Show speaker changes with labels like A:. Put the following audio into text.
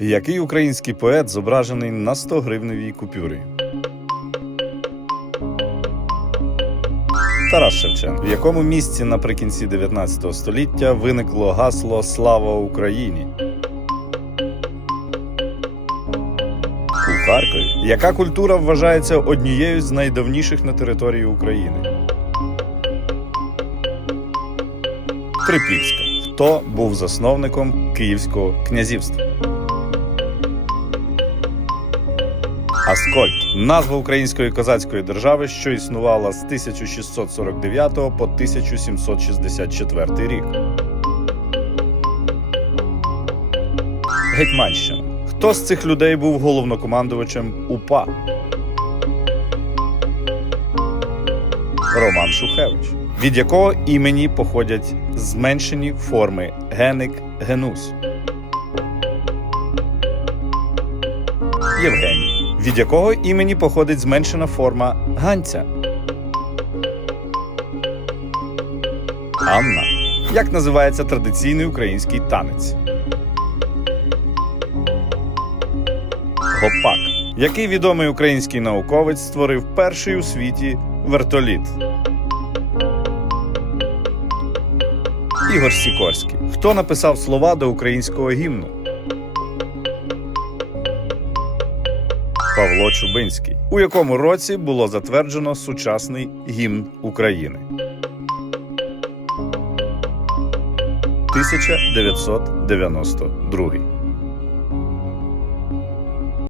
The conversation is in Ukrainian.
A: Який український поет зображений на 100 гривневій купюрі? Тарас Шевченко. В якому місці наприкінці 19 століття виникло гасло Слава Україні? У Харкові. Яка культура вважається однією з найдавніших на території України? Трипільська. Хто був засновником Київського князівства? Аскольд назва української козацької держави, що існувала з 1649 по 1764 рік. Гетьманщина. Хто з цих людей був головнокомандувачем УПА? Роман Шухевич. Від якого імені походять зменшені форми Геник Генусь? Євгеній. Від якого імені походить зменшена форма Ганця? Анна. Як називається традиційний український танець? Гопак. Який відомий український науковець створив перший у світі вертоліт? Ігор Сікорський. Хто написав слова до українського гімну? Павло Чубинський. У якому році було затверджено сучасний гімн України? 1992